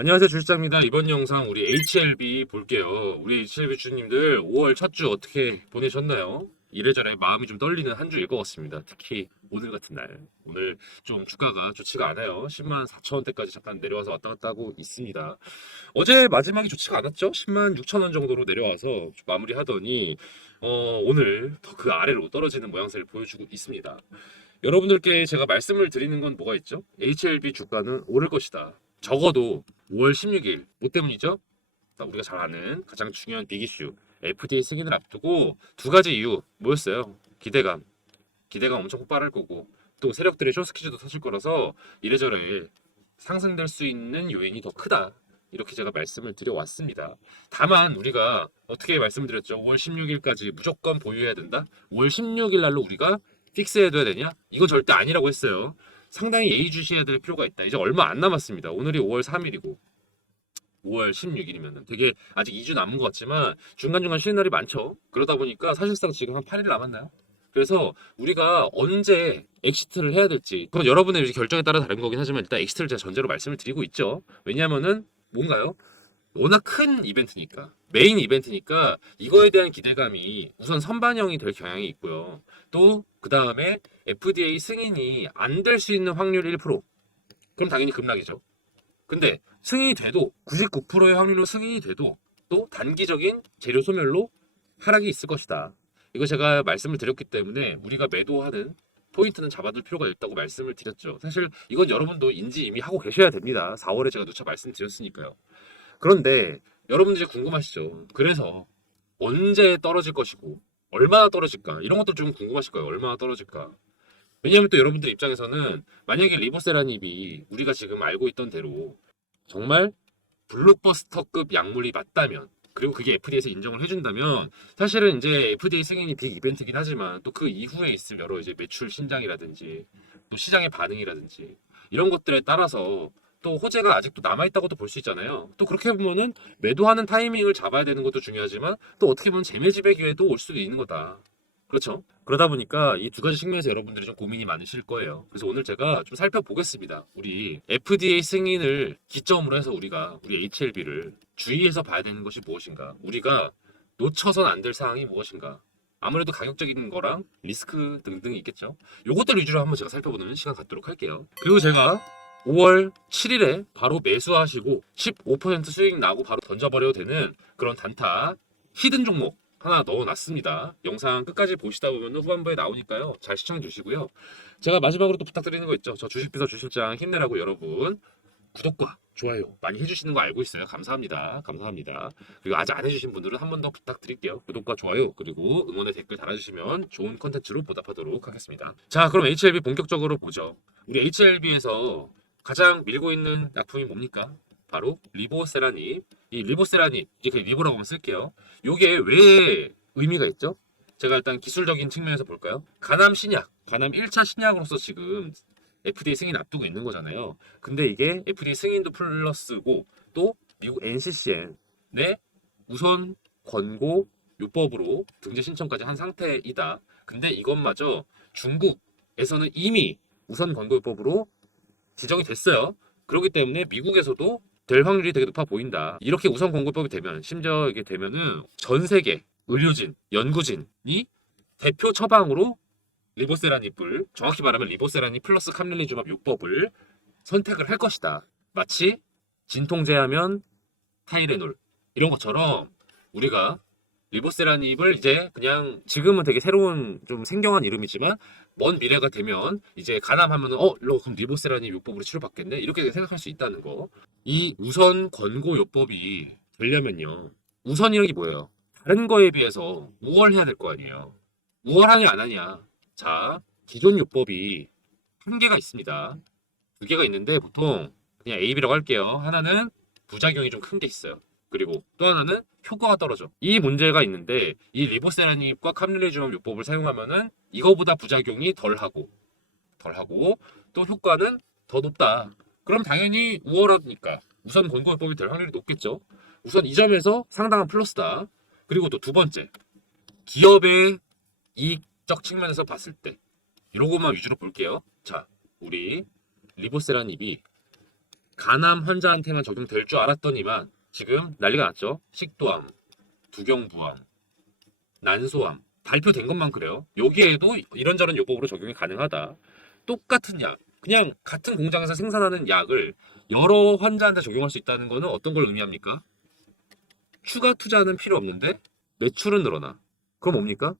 안녕하세요, 주식장입니다. 이번 영상 우리 HLB 볼게요. 우리 HLB 주님들 5월 첫 주 어떻게 보내셨나요? 이래저래 마음이 좀 떨리는 한 주일 것 같습니다. 특히 오늘 같은 날. 오늘 좀 주가가 좋지가 않아요. 10만 4천 원대까지 잠깐 내려와서 왔다 갔다 하고 있습니다. 어제 마지막이 좋지가 않았죠? 10만 6천 원 정도로 내려와서 마무리하더니 오늘 더 그 아래로 떨어지는 모양새를 보여주고 있습니다. 여러분들께 제가 말씀을 드리는 건 뭐가 있죠? HLB 주가는 오를 것이다. 적어도 5월 16일 뭐 때문이죠? 우리가 잘 아는 가장 중요한 빅 이슈 FDA 승인을 앞두고 두 가지 이유 뭐였어요? 기대감 엄청 폭발할 거고 또 세력들의 쇼스퀴즈도 터질 거라서 이래저래 상승될 수 있는 요인이 더 크다. 이렇게 제가 말씀을 드려왔습니다. 다만 우리가 어떻게 말씀을 드렸죠? 5월 16일까지 무조건 보유해야 된다. 5월 16일 날로 우리가 픽스해둬야 되냐? 이건 절대 아니라고 했어요. 상당히 예의주시해야 될 필요가 있다. 이제 얼마 안 남았습니다. 오늘이 5월 3일이고 5월 16일이면 되게 아직 2주 남은 것 같지만 중간중간 쉬는 날이 많죠. 그러다 보니까 사실상 지금 한 8일 남았나요? 그래서 우리가 언제 엑시트를 해야 될지 그건 여러분의 결정에 따라 다른 거긴 하지만 일단 엑시트를 제가 전제로 말씀을 드리고 있죠. 왜냐하면은 뭔가요? 워낙 큰 이벤트니까 메인 이벤트니까 이거에 대한 기대감이 우선 선반영이 될 경향이 있고요. 또 그 다음에 FDA 승인이 안 될 수 있는 확률 1%. 그럼 당연히 급락이죠. 근데 승인이 돼도 99%의 확률로 승인이 돼도 또 단기적인 재료 소멸로 하락이 있을 것이다. 이거 제가 말씀을 드렸기 때문에 우리가 매도하는 포인트는 잡아둘 필요가 있다고 말씀을 드렸죠. 사실 이건 여러분도 인지 이미 하고 계셔야 됩니다. 4월에 제가 누차 말씀드렸으니까요. 그런데 여러분들이 궁금하시죠? 그래서 언제 떨어질 것이고 얼마나 떨어질까? 이런 것도 좀 궁금하실 거예요. 얼마나 떨어질까? 왜냐하면 또 여러분들 입장에서는 만약에 리보세라닙이 우리가 지금 알고 있던 대로 정말 블록버스터급 약물이 맞다면 그리고 그게 FDA에서 인정을 해준다면 사실은 이제 FDA 승인이 빅 이벤트긴 하지만 또 그 이후에 있을 여러 이제 매출 신장이라든지 또 시장의 반응이라든지 이런 것들에 따라서 또 호재가 아직도 남아있다고도 볼 수 있잖아요. 또 그렇게 보면은 매도하는 타이밍을 잡아야 되는 것도 중요하지만 또 어떻게 보면 재매집의 기회도 올 수도 있는 거다. 그렇죠? 그러다 보니까 이 두 가지 측면에서 여러분들이 좀 고민이 많으실 거예요. 그래서 오늘 제가 좀 살펴보겠습니다. 우리 FDA 승인을 기점으로 해서 우리 HLB를 주의해서 봐야 되는 것이 무엇인가? 우리가 놓쳐선 안 될 사항이 무엇인가? 아무래도 가격적인 거랑 리스크 등등이 있겠죠. 요것들 위주로 한번 제가 살펴보는 시간 갖도록 할게요. 그리고 제가 5월 7일에 바로 매수하시고 15% 수익 나고 바로 던져버려도 되는 그런 단타 히든 종목 하나 넣어놨습니다. 영상 끝까지 보시다 보면 후반부에 나오니까요. 잘 시청해 주시고요. 제가 마지막으로 또 부탁드리는 거 있죠. 저 주식비서 주실장 힘내라고 여러분 구독과 좋아요 많이 해주시는 거 알고 있어요. 감사합니다. 감사합니다. 그리고 아직 안 해주신 분들은 한 번 더 부탁드릴게요. 구독과 좋아요 그리고 응원의 댓글 달아주시면 좋은 컨텐츠로 보답하도록 하겠습니다. 자, 그럼 HLB 본격적으로 보죠. 우리 HLB에서 가장 밀고 있는 약품이 뭡니까? 바로 리보세라닙. 이 리보세라닙 이제 그냥 리보라고 한번 쓸게요. 요게 왜 의미가 있죠? 제가 일단 기술적인 측면에서 볼까요? 간암 신약, 간암 1차 신약으로서 지금 FDA 승인 앞두고 있는 거잖아요. 근데 이게 FDA 승인도 플러스고 또 미국 NCCN의 우선 권고 요법으로 등재 신청까지 한 상태이다. 근데 이것마저 중국에서는 이미 우선 권고 요법으로 지정이 됐어요. 그렇기 때문에 미국에서도 될 확률이 되게 높아 보인다. 이렇게 우선 권고법이 되면 심지어 이게 되면은 전 세계 의료진, 연구진이 대표 처방으로 리보세라닙을 정확히 말하면 리보세라닙 플러스 캄릴리주맙 요법을 선택을 할 것이다. 마치 진통제하면 타이레놀 이런 것처럼 우리가 리보세라닙을 이제 그냥 지금은 되게 새로운 좀 생경한 이름이지만 먼 미래가 되면 이제 간암하면은 그럼 리보세라닙 요법으로 치료받겠네 이렇게 생각할 수 있다는 거. 이 우선 권고 요법이 되려면요. 우선이라는 게 뭐예요? 다른 거에 비해서 우월해야 될 거 아니에요. 우월하냐 안 하냐. 자, 기존 요법이 한 개가 있습니다. 두 개가 있는데 보통 그냥 A, B라고 할게요. 하나는 부작용이 좀 큰 게 있어요. 그리고 또 하나는 효과가 떨어져. 이 문제가 있는데 이 리보세라닙과 캄릴리주맘 요법을 사용하면은 이거보다 부작용이 덜하고 또 효과는 더 높다. 그럼 당연히 우월하니까 우선 권고요법이 될 확률이 높겠죠. 우선 이 점에서 상당한 플러스다. 그리고 또 두 번째, 기업의 이익적 측면에서 봤을 때 이런 것만 위주로 볼게요. 자, 우리 리보세라닙이 간암 환자한테만 적용될 줄 알았더니만 지금 난리가 났죠. 식도암, 두경부암, 난소암 발표된 것만 그래요. 여기에도 이런저런 요법으로 적용이 가능하다. 똑같은 약, 그냥 같은 공장에서 생산하는 약을 여러 환자한테 적용할 수 있다는 거는 어떤 걸 의미합니까? 추가 투자는 필요 없는데 매출은 늘어나. 그럼 뭡니까?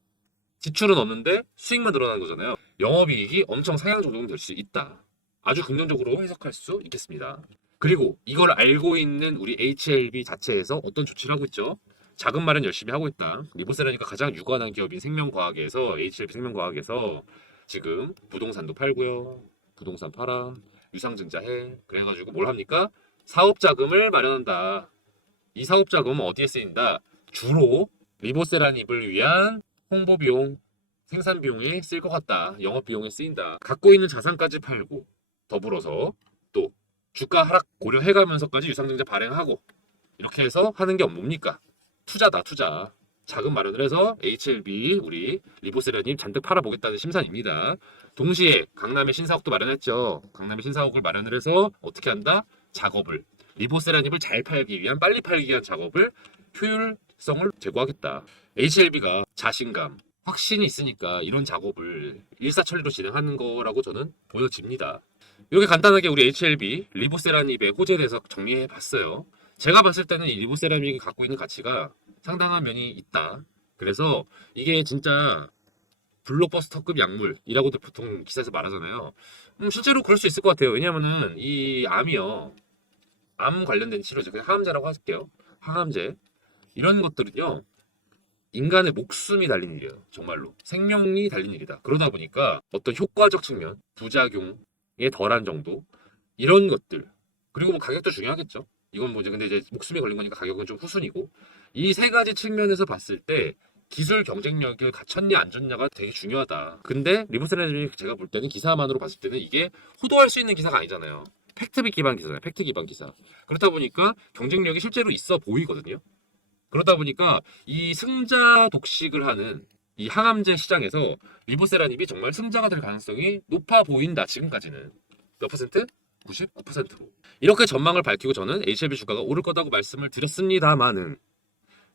지출은 없는데 수익만 늘어나는 거잖아요. 영업이익이 엄청 상향 조정될 수 있다. 아주 긍정적으로 해석할 수 있겠습니다. 그리고 이걸 알고 있는 우리 HLB 자체에서 어떤 조치를 하고 있죠? 자금 마련 열심히 하고 있다. 리보세라니까 가장 유관한 기업인 생명과학에서 HLB 생명과학에서 지금 부동산도 팔고요. 부동산 팔아. 유상증자 해. 그래가지고 뭘 합니까? 사업 자금을 마련한다. 이 사업 자금은 어디에 쓰인다? 주로 리보세라닙을 위한 홍보 비용, 생산 비용에 쓸 것 같다. 영업 비용에 쓰인다. 갖고 있는 자산까지 팔고 더불어서 또 주가 하락 고려해가면서까지 유상증자 발행하고 이렇게 해서 하는 게 뭡니까? 투자다, 투자. 자금 마련을 해서 HLB 우리 리보세라님 잔뜩 팔아보겠다는 심산입니다. 동시에 강남에 신사옥도 마련했죠. 강남에 신사옥을 마련을 해서 어떻게 한다? 작업을 리보세라닙을 잘 팔기 위한 빨리 팔기 위한 작업을 효율성을 제고하겠다. HLB가 자신감, 확신이 있으니까 이런 작업을 일사천리로 진행하는 거라고 저는 보여집니다. 이렇게 간단하게 우리 HLB 리보세라닙의 호재에 대해서 정리해 봤어요. 제가 봤을 때는 이 리보세라믹이 갖고 있는 가치가 상당한 면이 있다. 그래서 이게 진짜 블록버스터급 약물이라고도 보통 기사에서 말하잖아요. 실제로 그럴 수 있을 것 같아요. 왜냐면은 이 암이요. 암 관련된 치료제, 그냥 항암제라고 할게요. 항암제. 이런 것들은요. 인간의 목숨이 달린 일이에요. 정말로. 생명이 달린 일이다. 그러다 보니까 어떤 효과적 측면, 부작용의 덜한 정도, 이런 것들. 그리고 뭐 가격도 중요하겠죠. 이건 뭐지? 근데 이제 목숨이 걸린 거니까 가격은 좀 후순이고. 이 세 가지 측면에서 봤을 때 기술 경쟁력을 갖췄냐 안 줬냐가 되게 중요하다. 근데 리보세라님이 제가 볼 때는 기사만으로 봤을 때는 이게 호도할 수 있는 기사가 아니잖아요. 팩트 기반 기사잖아요. 팩트 기반 기사. 그렇다 보니까 경쟁력이 실제로 있어 보이거든요. 그러다 보니까 이 승자 독식을 하는 이 항암제 시장에서 리보세라닙이 정말 승자가 될 가능성이 높아 보인다. 지금까지는 몇 퍼센트? 99%로. 이렇게 전망을 밝히고 저는 HLB 주가가 오를 거라고 말씀을 드렸습니다만은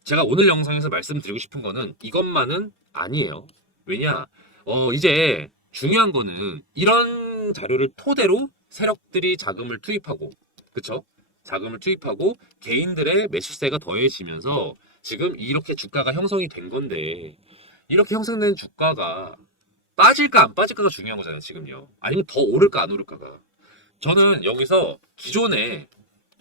제가 오늘 영상에서 말씀드리고 싶은 거는 이것만은 아니에요. 왜냐? 이제 중요한 거는 이런 자료를 토대로 세력들이 자금을 투입하고, 그쵸? 자금을 투입하고 개인들의 매수세가 더해지면서 지금 이렇게 주가가 형성이 된 건데, 이렇게 형성된 주가가 빠질까 안 빠질까가 중요한 거잖아요, 지금요. 아니면 더 오를까 안 오를까가. 저는 여기서 기존에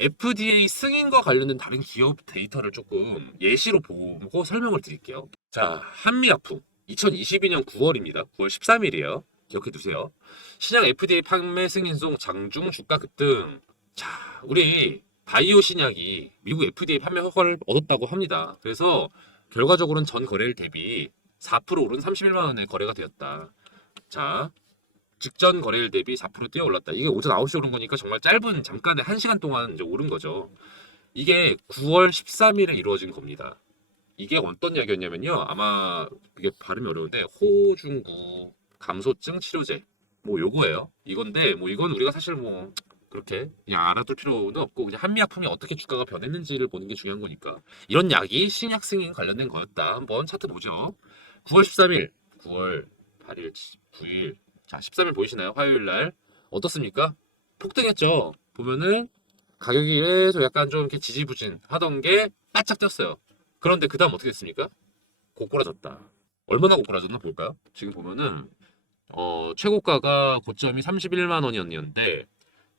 FDA 승인과 관련된 다른 기업 데이터를 조금 예시로 보고 설명을 드릴게요. 자, 한미약품 2022년 9월입니다. 9월 13일이에요. 기억해 두세요. 신약 FDA 판매 승인송 장중 주가 급등. 자, 우리 바이오 신약이 미국 FDA 판매 허가를 얻었다고 합니다. 그래서 결과적으로는 전 거래일 대비 4% 오른 31만 원의 거래가 되었다. 자, 직전 거래일 대비 4% 뛰어 올랐다. 이게 오전 9시 오른 거니까 정말 짧은 잠깐의 1시간 동안 이제 오른 거죠. 이게 9월 13일에 이루어진 겁니다. 이게 어떤 약이었냐면요. 아마 이게 발음이 어려운데 호중구 감소증 치료제 뭐 요거예요. 이건데 뭐 이건 우리가 사실 뭐 그렇게 그냥 알아둘 필요는 없고 그냥 한미약품이 어떻게 주가가 변했는지를 보는 게 중요한 거니까 이런 약이 신약 승인 관련된 거였다. 한번 차트 보죠. 9월 13일, 9월 8일, 9일 자, 13일 보이시나요? 화요일 날. 어떻습니까? 폭등했죠? 보면은 가격이 계속 약간 좀 이렇게 지지부진 하던 게 바짝 뛰었어요. 그런데 그 다음 어떻게 됐습니까? 고꾸라졌다. 얼마나 고꾸라졌나 볼까요? 지금 보면은 최고가가 고점이 31만 원이었는데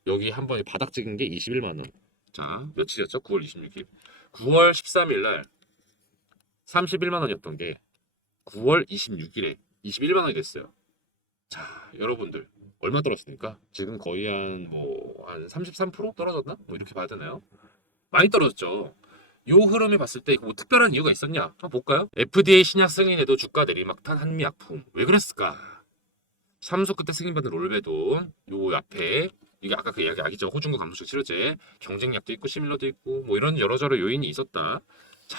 여기 한 번에 바닥 찍은 게 21만 원. 자, 며칠이었죠? 9월 26일. 9월 13일 날 31만 원이었던 게 9월 26일에 21만 원이 됐어요. 자, 여러분들 얼마 떨어졌습니까? 지금 거의 한 33% 떨어졌나? 뭐 이렇게 봐야 되나요? 많이 떨어졌죠. 요 흐름을 봤을 때 뭐 특별한 이유가 있었냐? 한번 볼까요? FDA 신약 승인에도 주가 내리막탄 한미약품. 왜 그랬을까? 삼수 끝에 승인받은 롤베돈 요 앞에 이게 아까 그 이야기 아시죠? 호중구 감소증 치료제 경쟁약도 있고 시밀러도 있고 뭐 이런 여러저러 요인이 있었다. 자,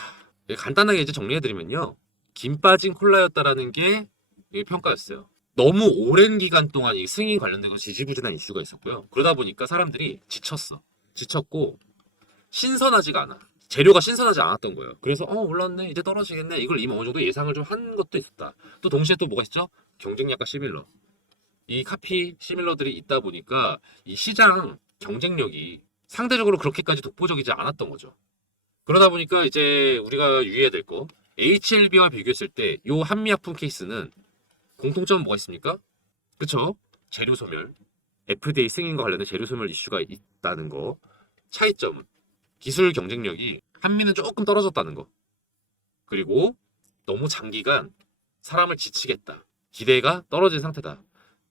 간단하게 이제 정리해드리면요. 김 빠진 콜라였다라는 게 평가였어요. 너무 오랜 기간 동안 이 승인 관련된 건 지지부진한 이슈가 있었고요. 그러다 보니까 사람들이 지쳤어. 지쳤고 신선하지가 않아. 재료가 신선하지 않았던 거예요. 그래서 올랐네 이제 떨어지겠네 이걸 이미 어느 정도 예상을 좀 한 것도 있었다. 또 동시에 또 뭐가 있죠? 경쟁력과 시밀러. 이 카피 시밀러들이 있다 보니까 이 시장 경쟁력이 상대적으로 그렇게까지 독보적이지 않았던 거죠. 그러다 보니까 이제 우리가 유의해야 될 거 HLB와 비교했을 때 이 한미약품 케이스는 공통점은 뭐가 있습니까? 그쵸? 재료 소멸, FDA 승인과 관련된 재료 소멸 이슈가 있다는 거. 차이점은 기술 경쟁력이 한미는 조금 떨어졌다는 거. 그리고 너무 장기간 사람을 지치겠다. 기대가 떨어진 상태다.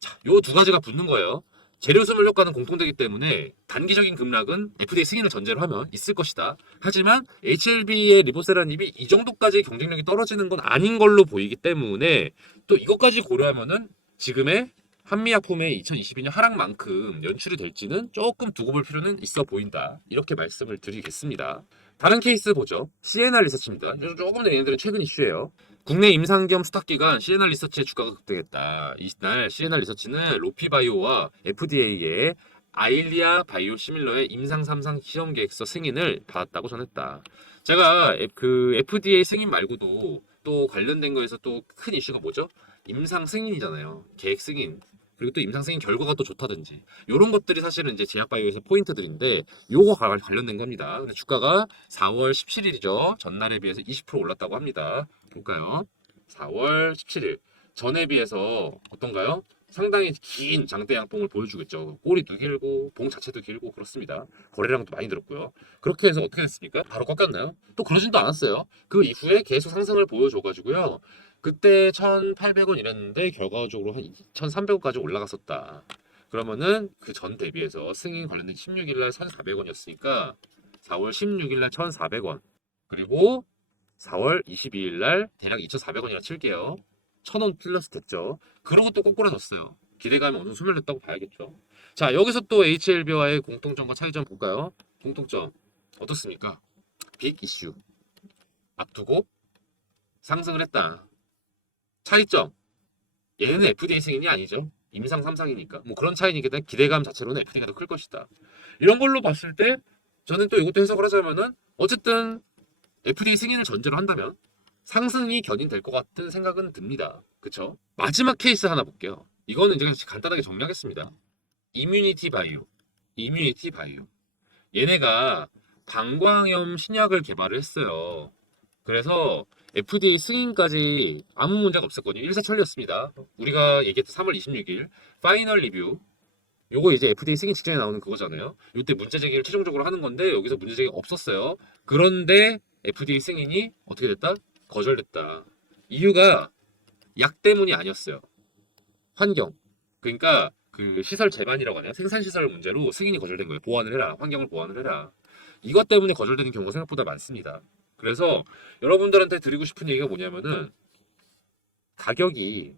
자, 요 두 가지가 붙는 거예요. 재료 소멸 효과는 공통되기 때문에 단기적인 급락은 FDA 승인을 전제로 하면 있을 것이다. 하지만 HLB의 리보세라닙이 이 정도까지 경쟁력이 떨어지는 건 아닌 걸로 보이기 때문에 또 이것까지 고려하면은 지금의 한미약품의 2022년 하락만큼 연출이 될지는 조금 두고 볼 필요는 있어 보인다. 이렇게 말씀을 드리겠습니다. 다른 케이스 보죠. CNR 리서치입니다. 조금 더 얘네들은 최근 이슈예요. 국내 임상 겸 수탁 기관 CNR 리서치의 주가가 급등했다. 이날 CNR 리서치는 로피바이오와 FDA의 아일리아 바이오 시밀러의 임상 3상 시험 계획서 승인을 받았다고 전했다. 제가 그 FDA 승인 말고도 또 관련된 거에서 또 큰 이슈가 뭐죠? 임상 승인이잖아요. 계획 승인. 그리고 또 임상 승인 결과가 또 좋다든지 이런 것들이 사실은 이제 제약바이오에서 포인트들인데 요거 관련된 겁니다. 근데 주가가 4월 17일이죠. 전날에 비해서 20% 올랐다고 합니다. 볼까요? 4월 17일 전에 비해서 어떤가요? 상당히 긴 장대 양봉을 보여주겠죠. 꼬리도 길고 봉 자체도 길고 그렇습니다. 거래량도 많이 늘었고요. 그렇게 해서 어떻게 됐습니까? 바로 꺾였나요? 또 그러지도 않았어요. 그 이후에 계속 상승을 보여줘가지고요. 그때 1,800원 이랬는데 결과적으로 한 2,300원까지 올라갔었다. 그러면은 그 전 대비해서 승인 관련된 16일날 1,400원이었으니까 4월 16일날 1,400원 그리고 4월 22일날 대략 2,400원이라 칠게요. 1,000원 플러스 됐죠. 그러고 또 꼬꾸라졌어요. 기대감이 어느 정도 소멸됐다고 봐야겠죠. 자, 여기서 또 HLB와의 공통점과 차이점 볼까요? 공통점 어떻습니까? 빅 이슈 앞두고 상승을 했다. 차이점 얘는 FDA 승인이 아니죠. 임상 3상이니까 뭐 그런 차이니까 기대감 자체로는 FDA가 더 클 것이다. 이런 걸로 봤을 때 저는 또 이것도 해석을 하자면은 어쨌든 FDA 승인을 전제로 한다면 상승이 견인될 것 같은 생각은 듭니다. 그쵸? 마지막 케이스 하나 볼게요. 이거는 제가 간단하게 정리하겠습니다. 이뮤니티 바이오. 이뮤니티 바이오. 얘네가 방광염 신약을 개발을 했어요. 그래서 FDA 승인까지 아무 문제가 없었거든요. 일사천리였습니다. 우리가 얘기했던 3월 26일 파이널 리뷰 요거 이제 FDA 승인 직전에 나오는 그거잖아요. 이때 문제 제기를 최종적으로 하는 건데 여기서 문제 제기가 없었어요. 그런데 FDA 승인이 어떻게 됐다? 거절됐다. 이유가 약 때문이 아니었어요. 환경. 그러니까 그 시설 제반이라고 하나요? 생산 시설 문제로 승인이 거절된 거예요. 보완을 해라. 환경을 보완을 해라. 이것 때문에 거절되는 경우가 생각보다 많습니다. 그래서 여러분들한테 드리고 싶은 얘기가 뭐냐면은 가격이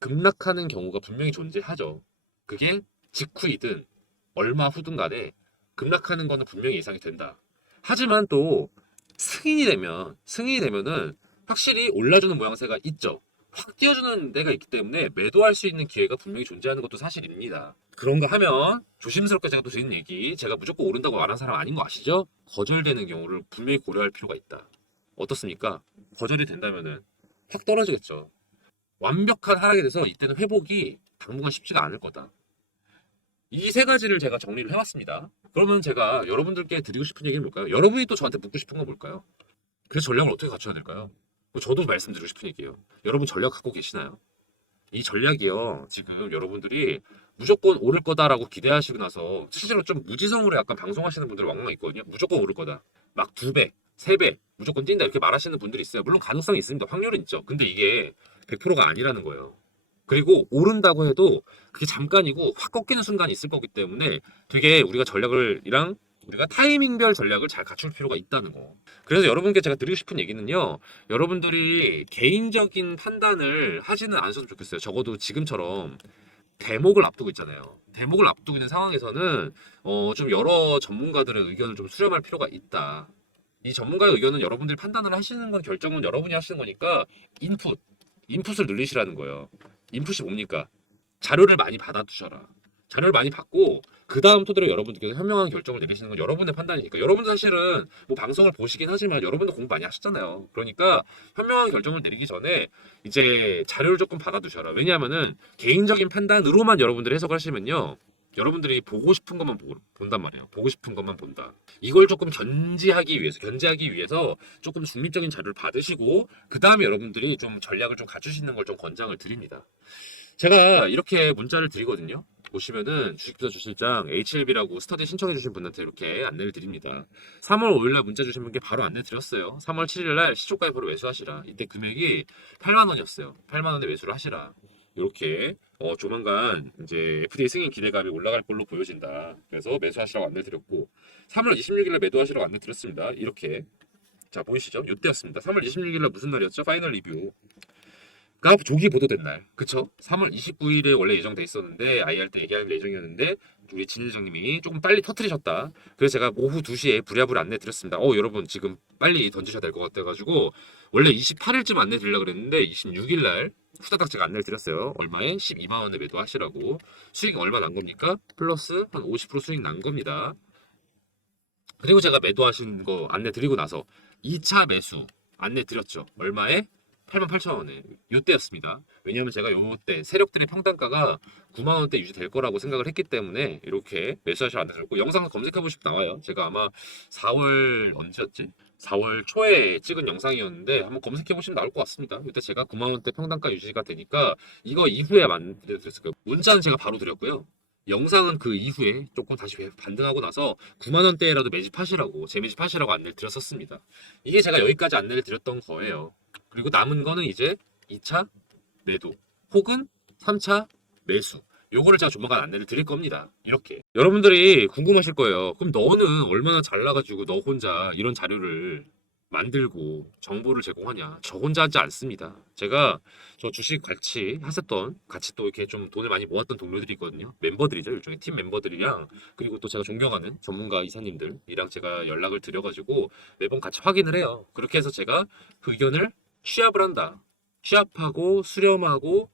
급락하는 경우가 분명히 존재하죠. 그게 직후이든 얼마 후든 간에 급락하는 거는 분명히 예상이 된다. 하지만 또 승인이 되면은 확실히 올라주는 모양새가 있죠. 확 띄워주는 데가 있기 때문에 매도할 수 있는 기회가 분명히 존재하는 것도 사실입니다. 그런가 하면 조심스럽게 제가 또 드리는 얘기, 제가 무조건 오른다고 말하는 사람 아닌 거 아시죠? 거절되는 경우를 분명히 고려할 필요가 있다. 어떻습니까? 거절이 된다면은 확 떨어지겠죠. 완벽한 하락이 돼서 이때는 회복이 당분간 쉽지가 않을 거다. 이 세 가지를 제가 정리를 해왔습니다. 그러면 제가 여러분들께 드리고 싶은 얘기는 뭘까요? 여러분이 또 저한테 묻고 싶은 건 뭘까요? 그래서 전략을 어떻게 갖춰야 될까요? 저도 말씀드리고 싶은 얘기예요. 여러분 전략 갖고 계시나요? 이 전략이요. 지금 여러분들이 무조건 오를 거다라고 기대하시고 나서 실제로 좀 무지성으로 약간 방송하시는 분들 왕왕 있거든요. 무조건 오를 거다. 막 2배, 3배 무조건 뛴다 이렇게 말하시는 분들이 있어요. 물론 가능성이 있습니다. 확률은 있죠. 근데 이게 100%가 아니라는 거예요. 그리고 오른다고 해도 그게 잠깐이고 확 꺾이는 순간이 있을 거기 때문에 되게 우리가 우리가 타이밍별 전략을 잘 갖출 필요가 있다는 거. 그래서 여러분께 제가 드리고 싶은 얘기는요. 여러분들이 개인적인 판단을 하지는 않으셨으면 좋겠어요. 적어도 지금처럼 대목을 앞두고 있잖아요. 대목을 앞두고 있는 상황에서는 좀 여러 전문가들의 의견을 좀 수렴할 필요가 있다. 이 전문가의 의견은 여러분들이 판단을 하시는 건 결정은 여러분이 하시는 거니까 인풋을 늘리시라는 거예요. 인풋이 뭡니까? 자료를 많이 받아두셔라. 자료를 많이 받고 그 다음 토대로 여러분들께서 현명한 결정을 내리시는 건 여러분의 판단이니까. 여러분도 사실은 뭐 방송을 보시긴 하지만 여러분도 공부 많이 하셨잖아요. 그러니까 현명한 결정을 내리기 전에 이제 자료를 조금 받아두셔라. 왜냐하면은 개인적인 판단으로만 여러분들이 해석을 하시면요, 여러분들이 보고 싶은 것만 본단 말이에요. 보고 싶은 것만 본다. 이걸 조금 견제하기 위해서 조금 중립적인 자료를 받으시고 그 다음에 여러분들이 좀 전략을 좀 갖추시는 걸 좀 권장을 드립니다. 제가 이렇게 문자를 드리거든요. 보시면은 주식투자 주실장 HLB라고 스터디 신청해 주신 분한테 이렇게 안내를 드립니다. 3월 5일날 문자 주신 분께 바로 안내 드렸어요. 3월 7일날 시초가입으로 매수하시라. 이때 금액이 8만 원이었어요. 8만 원에 매수를 하시라. 이렇게 조만간 이제 FDA 승인 기대감이 올라갈 걸로 보여진다. 그래서 매수하시라고 안내 드렸고 3월 26일날 매도하시라고 안내 드렸습니다. 이렇게 자 보이시죠? 이때였습니다. 3월 26일날 무슨 날이었죠? 파이널 리뷰. 가 조기 보도된 날, 그쵸? 3월 29일에 원래 예정돼 있었는데 IR 때 얘기할 예정이었는데 우리 진 회장님이 조금 빨리 터트리셨다. 그래서 제가 오후 2시에 부랴부랴 안내 드렸습니다. 여러분 지금 빨리 던지셔야 될 것 같아가지고 원래 28일쯤 안내 드리려고 그랬는데 26일 날 후다닥 제가 안내를 드렸어요. 얼마에? 12만 원에 매도하시라고. 수익 얼마 난 겁니까? 플러스 한 50% 수익 난 겁니다. 그리고 제가 매도하신 거 안내 드리고 나서 2차 매수 안내 드렸죠. 얼마에? 88,000원에 요때였습니다. 왜냐하면 제가 요때 세력들의 평단가가 9만 원대 유지될 거라고 생각을 했기 때문에 이렇게 매수하시면 안 되셨고, 영상 검색해 보시면 나와요. 제가 아마 4월 언제였지? 4월 초에 찍은 영상이었는데 한번 검색해 보시면 나올 것 같습니다. 이때 제가 9만 원대 평단가 유지가 되니까 이거 이후에 만들었을 거예요. 문자는 제가 바로 드렸고요. 영상은 그 이후에 조금 다시 반등하고 나서 9만 원대라도 매집하시라고 재매집하시라고 안내를 드렸었습니다. 이게 제가 여기까지 안내를 드렸던 거예요. 그리고 남은 거는 이제 2차 매도 혹은 3차 매수. 요거를 제가 조만간 안내를 드릴 겁니다. 이렇게. 여러분들이 궁금하실 거예요. 그럼 너는 얼마나 잘나가지고 너 혼자 이런 자료를 만들고 정보를 제공하냐? 저 혼자 하지 않습니다. 제가 저 주식 같이 또 이렇게 좀 돈을 많이 모았던 동료들이 있거든요. 멤버들이죠. 일종의 팀 멤버들이랑, 그리고 또 제가 존경하는 전문가 이사님들이랑 제가 연락을 드려가지고 매번 같이 확인을 해요. 그렇게 해서 제가 그 의견을 취합을 한다. 취합하고 수렴하고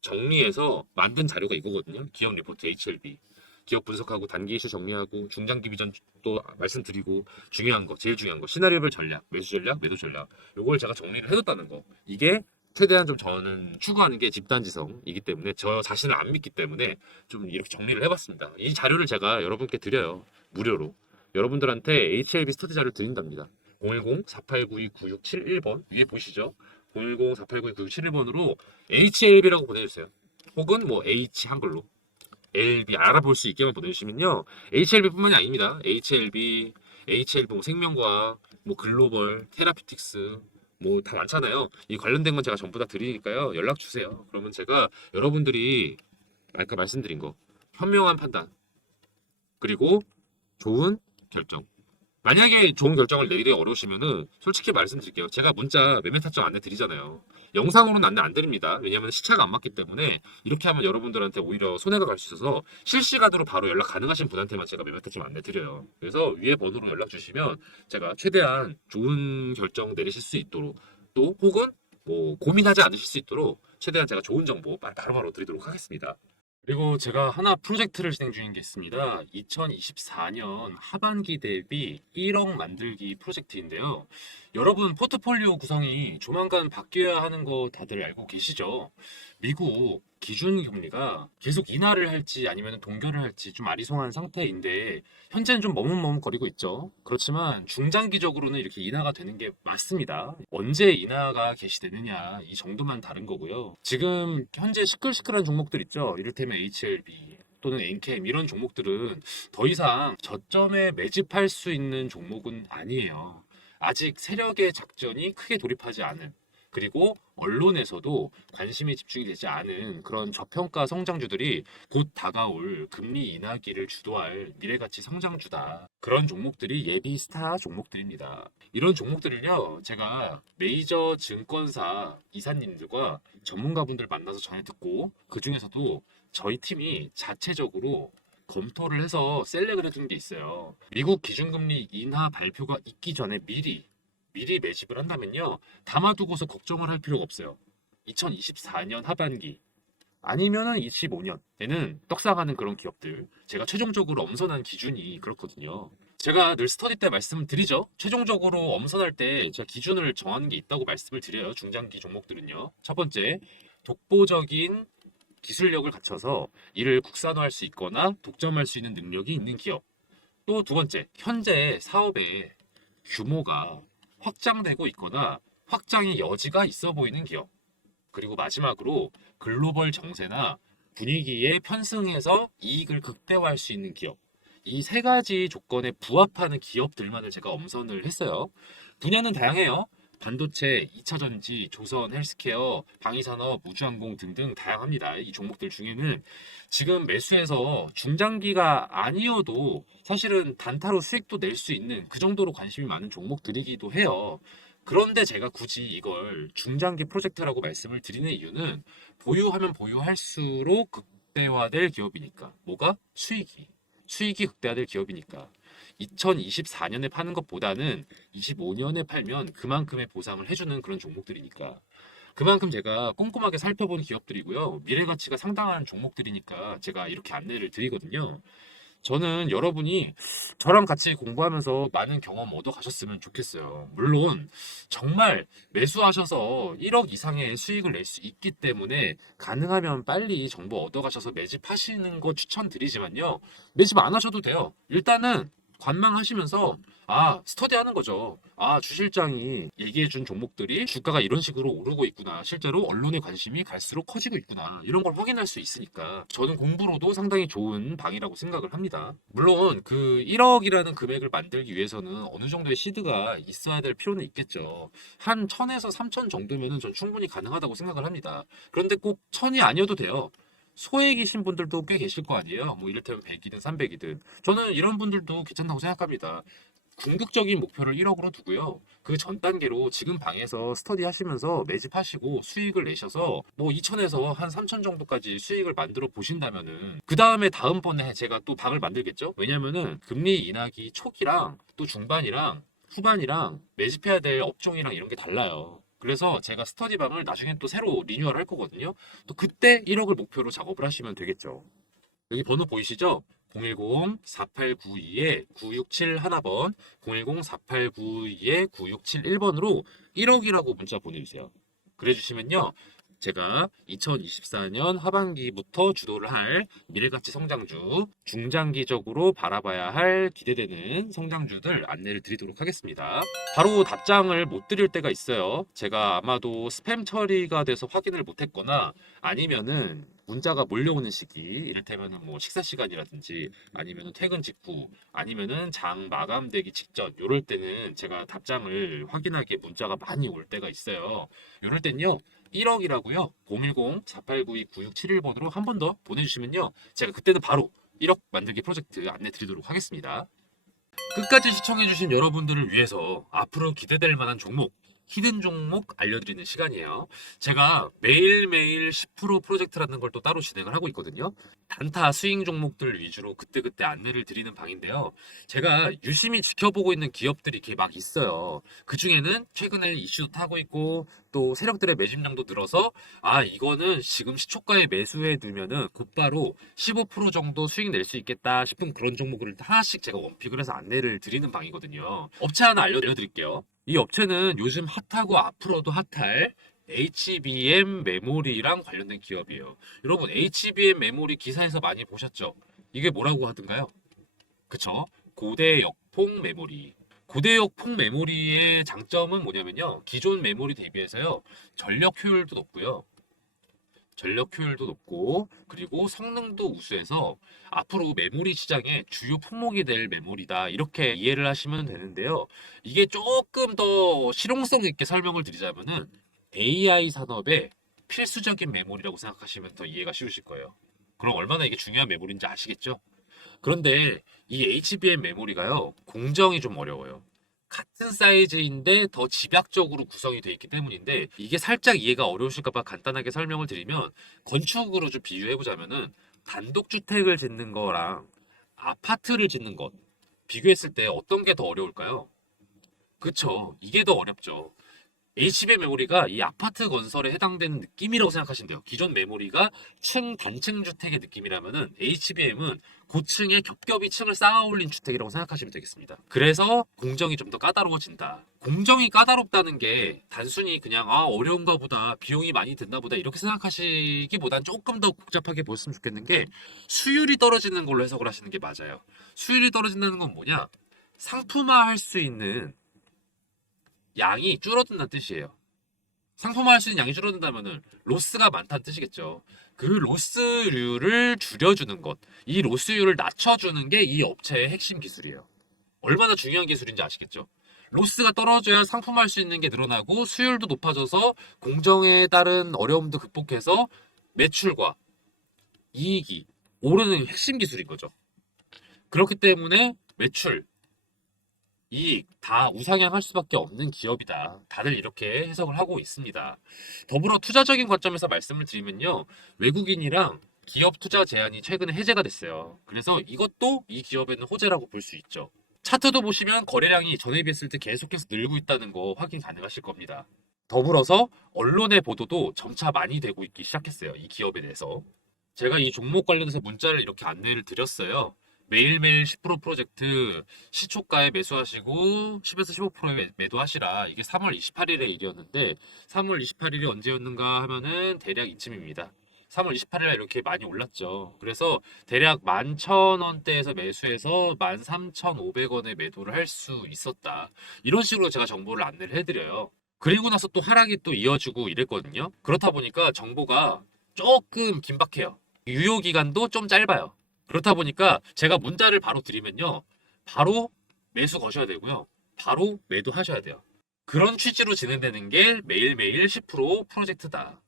정리해서 만든 자료가 이거거든요. 기업 리포트 HLB. 기업 분석하고 단기 이슈 정리하고 중장기 비전 또 말씀드리고, 제일 중요한 거 시나리오별 전략, 매수 전략, 매도 전략, 요걸 제가 정리를 해뒀다는 거. 이게 최대한 좀 저는 추구하는 게 집단지성이기 때문에 저 자신을 안 믿기 때문에 좀 이렇게 정리를 해봤습니다. 이 자료를 제가 여러분께 드려요. 무료로. 여러분들한테 HLB 스터디 자료를 드린답니다. 010-4892-9671번 위에 보시죠. 010-4892-9671번으로 HLB라고 보내주세요. 혹은 뭐 H 한글로 LB 알아볼 수 있게만 보내주시면요. HLB뿐만이 아닙니다. HLB 뭐 생명과학, 뭐 글로벌, 테라피틱스 뭐 다 많잖아요. 이 관련된 건 제가 전부 다 드리니까요. 연락 주세요. 그러면 제가 여러분들이 아까 말씀드린 거 현명한 판단 그리고 좋은 결정. 만약에 좋은 결정을 내리기 어려우시면은 솔직히 말씀드릴게요. 제가 문자 매매 타점 안내 드리잖아요. 영상으로는 안내 안 드립니다. 왜냐하면 시차가 안 맞기 때문에 이렇게 하면 여러분들한테 오히려 손해가 갈 수 있어서 실시간으로 바로 연락 가능하신 분한테만 제가 매매 타점 안내 드려요. 그래서 위에 번호로 연락 주시면 제가 최대한 좋은 결정 내리실 수 있도록, 또 혹은 뭐 고민하지 않으실 수 있도록 최대한 제가 좋은 정보 바로바로 드리도록 하겠습니다. 그리고 제가 하나 프로젝트를 진행 중인 게 있습니다. 2024년 하반기 대비 1억 만들기 프로젝트인데요. 여러분 포트폴리오 구성이 조만간 바뀌어야 하는 거 다들 알고 계시죠? 미국 기준 금리가 계속 인하를 할지 아니면 동결을 할지 좀 아리송한 상태인데 현재는 좀 머뭇머뭇거리고 있죠. 그렇지만 중장기적으로는 이렇게 인하가 되는 게 맞습니다. 언제 인하가 개시되느냐 이 정도만 다른 거고요. 지금 현재 시끌시끌한 종목들 있죠. 이를테면 HLB 또는 엔캠 이런 종목들은 더 이상 저점에 매집할 수 있는 종목은 아니에요. 아직 세력의 작전이 크게 돌입하지 않은, 그리고 언론에서도 관심이 집중이 되지 않은 그런 저평가 성장주들이 곧 다가올 금리 인하기를 주도할 미래가치 성장주다. 그런 종목들이 예비 스타 종목들입니다. 이런 종목들을요, 제가 메이저 증권사 이사님들과 전문가분들 만나서 전해 듣고, 그 중에서도 저희 팀이 자체적으로 검토를 해서 셀렉을 해둔 게 있어요. 미국 기준금리 인하 발표가 있기 전에 미리 매집을 한다면요, 담아두고서 걱정을 할 필요가 없어요. 2024년 하반기 아니면은 25년에는 떡상하는 그런 기업들. 제가 최종적으로 엄선한 기준이 그렇거든요. 제가 늘 스터디 때 말씀을 드리죠. 최종적으로 엄선할 때 제가 기준을 정하는 게 있다고 말씀을 드려요. 중장기 종목들은요. 첫 번째, 독보적인 기술력을 갖춰서 이를 국산화할 수 있거나 독점할 수 있는 능력이 있는 기업. 또 두 번째, 현재 사업의 규모가 확장되고 있거나 확장의 여지가 있어 보이는 기업. 그리고 마지막으로 글로벌 정세나 분위기에 편승해서 이익을 극대화할 수 있는 기업. 이 세 가지 조건에 부합하는 기업들만을 제가 엄선을 했어요. 분야는 다양해요. 반도체, 2차 전지, 조선, 헬스케어, 방위산업, 우주항공 등등 다양합니다. 이 종목들 중에는 지금 매수해서 중장기가 아니어도 사실은 단타로 수익도 낼 수 있는 그 정도로 관심이 많은 종목들이기도 해요. 그런데 제가 굳이 이걸 중장기 프로젝트라고 말씀을 드리는 이유는 보유하면 보유할수록 극대화될 기업이니까. 뭐가? 수익이. 수익이 극대화될 기업이니까. 2024년에 파는 것보다는 25년에 팔면 그만큼의 보상을 해주는 그런 종목들이니까. 그만큼 제가 꼼꼼하게 살펴본 기업들이고요. 미래 가치가 상당한 종목들이니까 제가 이렇게 안내를 드리거든요. 저는 여러분이 저랑 같이 공부하면서 많은 경험 얻어 가셨으면 좋겠어요. 물론 정말 매수하셔서 1억 이상의 수익을 낼 수 있기 때문에 가능하면 빨리 정보 얻어 가셔서 매집하시는 거 추천드리지만요. 매집 안 하셔도 돼요. 일단은 관망하시면서 스터디 하는 거죠. 주 실장이 얘기해 준 종목들이 주가가 이런 식으로 오르고 있구나. 실제로 언론의 관심이 갈수록 커지고 있구나. 이런 걸 확인할 수 있으니까 저는 공부로도 상당히 좋은 방이라고 생각을 합니다. 물론 그 1억이라는 금액을 만들기 위해서는 어느 정도의 시드가 있어야 될 필요는 있겠죠. 한 1000에서 3000 정도면은 전 충분히 가능하다고 생각을 합니다. 그런데 꼭 1000이 아니어도 돼요. 소액이신 분들도 꽤 계실 거 아니에요. 뭐 이를테면 100이든 300이든. 저는 이런 분들도 괜찮다고 생각합니다. 궁극적인 목표를 1억으로 두고요. 그 전 단계로 지금 방에서 스터디 하시면서 매집하시고 수익을 내셔서 뭐 2천에서 한 3천 정도까지 수익을 만들어 보신다면은 그 다음에 다음번에 제가 또 방을 만들겠죠? 왜냐면은 금리 인하기 초기랑 또 중반이랑 후반이랑 매집해야 될 업종이랑 이런 게 달라요. 그래서 제가 스터디방을 나중에 또 새로 리뉴얼 할 거거든요. 또 그때 1억을 목표로 작업을 하시면 되겠죠. 여기 번호 보이시죠? 010-4892-9671번, 010-4892-9671번으로 1억이라고 문자 보내주세요. 그래 주시면요. 제가 2024년 하반기부터 주도를 할 미래가치 성장주, 중장기적으로 바라봐야 할 기대되는 성장주들 안내를 드리도록 하겠습니다. 바로 답장을 못 드릴 때가 있어요. 제가 아마도 스팸 처리가 돼서 확인을 못했거나 아니면은 문자가 몰려오는 시기, 이를테면은 뭐 식사 시간이라든지 아니면은 퇴근 직후 아니면은 장 마감되기 직전 요럴 때는 제가 답장을 확인하기에 문자가 많이 올 때가 있어요. 요럴 땐요. 1억이라고요. 010-4892-9671번으로 한 번 더 보내주시면요. 제가 그때는 바로 1억 만들기 프로젝트 안내 드리도록 하겠습니다. 끝까지 시청해주신 여러분들을 위해서 앞으로 기대될 만한 종목, 히든 종목 알려드리는 시간이에요. 제가 매일매일 10% 프로젝트라는 걸 또 따로 진행을 하고 있거든요. 단타 스윙 종목들 위주로 그때그때 안내를 드리는 방인데요. 제가 유심히 지켜보고 있는 기업들이 이렇게 막 있어요. 그 중에는 최근에 이슈도 타고 있고 또 세력들의 매집량도 늘어서 이거는 지금 시초가에 매수해 두면은 곧바로 15% 정도 수익 낼 수 있겠다 싶은 그런 종목을 하나씩 제가 원픽을 해서 안내를 드리는 방이거든요. 업체 하나 알려드릴게요. 이 업체는 요즘 핫하고 앞으로도 핫할 HBM 메모리랑 관련된 기업이에요. 여러분, HBM 메모리 기사에서 많이 보셨죠? 이게 뭐라고 하던가요? 그쵸? 고대역폭 메모리. 고대역폭 메모리의 장점은 뭐냐면요. 기존 메모리 대비해서요. 전력 효율도 높고요. 전력 효율도 높고 그리고 성능도 우수해서 앞으로 메모리 시장의 주요 품목이 될 메모리다 이렇게 이해를 하시면 되는데요. 이게 조금 더 실용성 있게 설명을 드리자면은 AI 산업의 필수적인 메모리라고 생각하시면 더 이해가 쉬우실 거예요. 그럼 얼마나 이게 중요한 메모리인지 아시겠죠? 그런데 이 HBM 메모리가요, 공정이 좀 어려워요. 같은 사이즈인데 더 집약적으로 구성이 되어 있기 때문인데 이게 살짝 이해가 어려우실까봐 간단하게 설명을 드리면 건축으로 좀 비유해 보자면은 단독주택을 짓는 거랑 아파트를 짓는 것 비교했을 때 어떤 게 더 어려울까요? 그쵸. 이게 더 어렵죠. HBM 메모리가 이 아파트 건설에 해당되는 느낌이라고 생각하시면 돼요. 기존 메모리가 단층 주택의 느낌이라면은 HBM은 고층에 겹겹이 층을 쌓아 올린 주택이라고 생각하시면 되겠습니다. 그래서 공정이 좀 더 까다로워진다. 공정이 까다롭다는 게 단순히 그냥 어려운가 보다, 비용이 많이 든다 보다 이렇게 생각하시기보단 조금 더 복잡하게 보셨으면 좋겠는 게 수율이 떨어지는 걸로 해석을 하시는 게 맞아요. 수율이 떨어진다는 건 뭐냐? 상품화할 수 있는 양이 줄어든다는 뜻이에요. 상품화할 수 있는 양이 줄어든다면은 로스가 많다는 뜻이겠죠. 그 로스율을 줄여주는 것, 이 로스율을 낮춰주는 게 이 업체의 핵심 기술이에요. 얼마나 중요한 기술인지 아시겠죠? 로스가 떨어져야 상품화할 수 있는 게 늘어나고 수율도 높아져서 공정에 따른 어려움도 극복해서 매출과 이익이 오르는 핵심 기술인 거죠. 그렇기 때문에 매출, 이익 다 우상향할 수밖에 없는 기업이다. 다들 이렇게 해석을 하고 있습니다. 더불어 투자적인 관점에서 말씀을 드리면요. 외국인이랑 기업 투자 제한이 최근에 해제가 됐어요. 그래서 이것도 이 기업에는 호재라고 볼 수 있죠. 차트도 보시면 거래량이 전에 비했을 때 계속해서 늘고 있다는 거 확인 가능하실 겁니다. 더불어서 언론의 보도도 점차 많이 되고 있기 시작했어요. 이 기업에 대해서. 제가 이 종목 관련해서 문자를 이렇게 안내를 드렸어요. 매일매일 10% 프로젝트 시초가에 매수하시고 10에서 15%에 매도하시라. 이게 3월 28일의 일이었는데 3월 28일이 언제였는가 하면은 대략 이쯤입니다. 3월 28일에 이렇게 많이 올랐죠. 그래서 대략 11,000원대에서 매수해서 13,500원에 매도를 할 수 있었다. 이런 식으로 제가 정보를 안내를 해드려요. 그리고 나서 또 하락이 또 이어지고 이랬거든요. 그렇다 보니까 정보가 조금 긴박해요. 유효 기간도 좀 짧아요. 그렇다 보니까 제가 문자를 바로 드리면요. 바로 매수 거셔야 되고요. 바로 매도하셔야 돼요. 그런 취지로 진행되는 게 매일매일 10% 프로젝트다.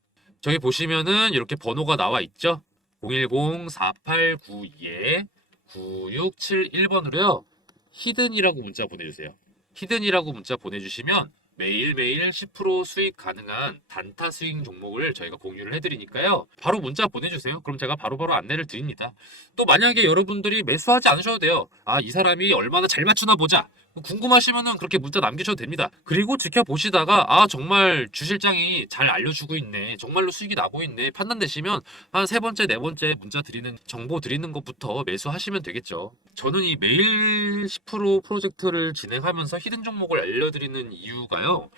저기 보시면은 이렇게 번호가 나와 있죠. 010-4892-9671번으로요. 히든이라고 문자 보내주세요. 히든이라고 문자 보내주시면 매일매일 10% 수익 가능한 단타 스윙 종목을 저희가 공유를 해드리니까요. 바로 문자 보내주세요. 그럼 제가 바로바로 안내를 드립니다. 또 만약에 여러분들이 매수하지 않으셔도 돼요. 이 사람이 얼마나 잘 맞추나 보자. 궁금하시면은 그렇게 문자 남기셔도 됩니다. 그리고 지켜보시다가 정말 주실장이 잘 알려주고 있네. 정말로 수익이 나고 있네. 판단되시면 한 세 번째, 네 번째 문자 드리는 정보 드리는 것부터 매수하시면 되겠죠. 저는 이 매일 10% 프로젝트를 진행하면서 히든 종목을 알려드리는 이유가요.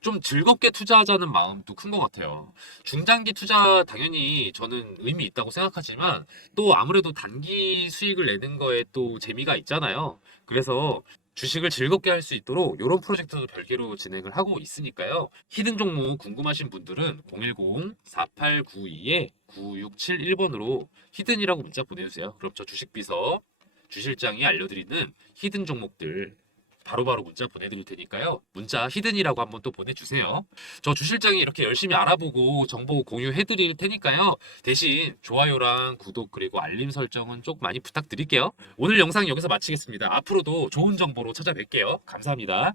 좀 즐겁게 투자하자는 마음도 큰 것 같아요. 중장기 투자 당연히 저는 의미 있다고 생각하지만 또 아무래도 단기 수익을 내는 거에 또 재미가 있잖아요. 그래서 주식을 즐겁게 할 수 있도록 이런 프로젝트도 별개로 진행을 하고 있으니까요. 히든 종목 궁금하신 분들은 010-4892-9671번으로 히든이라고 문자 보내주세요. 그럼 저 주식비서 주실장이 알려드리는 히든 종목들 바로바로 문자 보내드릴 테니까요. 문자 히든이라고 한번 또 보내주세요. 저 주실장이 이렇게 열심히 알아보고 정보 공유해드릴 테니까요. 대신 좋아요랑 구독 그리고 알림 설정은 좀 많이 부탁드릴게요. 오늘 영상 여기서 마치겠습니다. 앞으로도 좋은 정보로 찾아뵐게요. 감사합니다.